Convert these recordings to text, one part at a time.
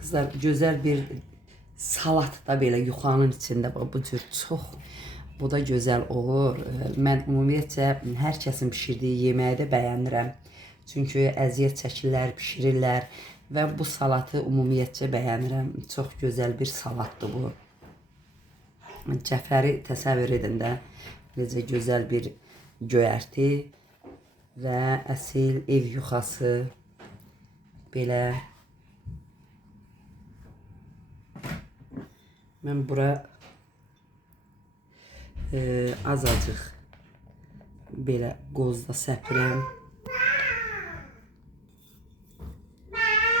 Kızlar, gözəl bir salat da belə yuxanın içində bu cür çox. Bu da gözəl olur. Mən ümumiyyətcə hər kəsin bişirdiyi yeməyi də bəyənirəm. Çünki əziyyət çəkirlər, bişirirlər və bu salatı ümumiyyətcə bəyənirəm. Çox gözəl bir salatdır bu. Cəfəri təsəvvür edin də, necə gözəl bir göyərti və əsil ev yuxası belə. Mən bura azacıq belə qozda səpirəm.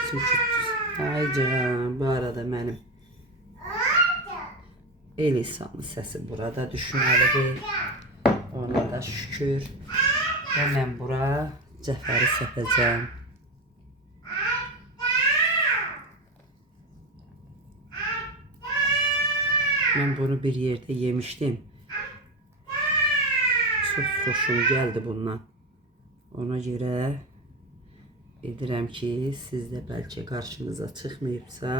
Çünki ay canım, bu arada mənim Elisa'nın səsi burada düşməlidir. Ona da şükür. Və mən bura cəfəri səpəcəm. Mən bunu bir yerdə yemişdim. Çox xoşum gəldi bundan. Ona görə edirəm ki, siz də bəlkə qarşınıza çıxmayıbsa,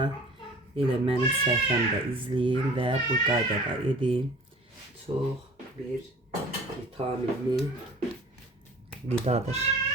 elə mənim səhifəmdə izləyin və bu qaydada edin. Çox bir vitaminli qidadır.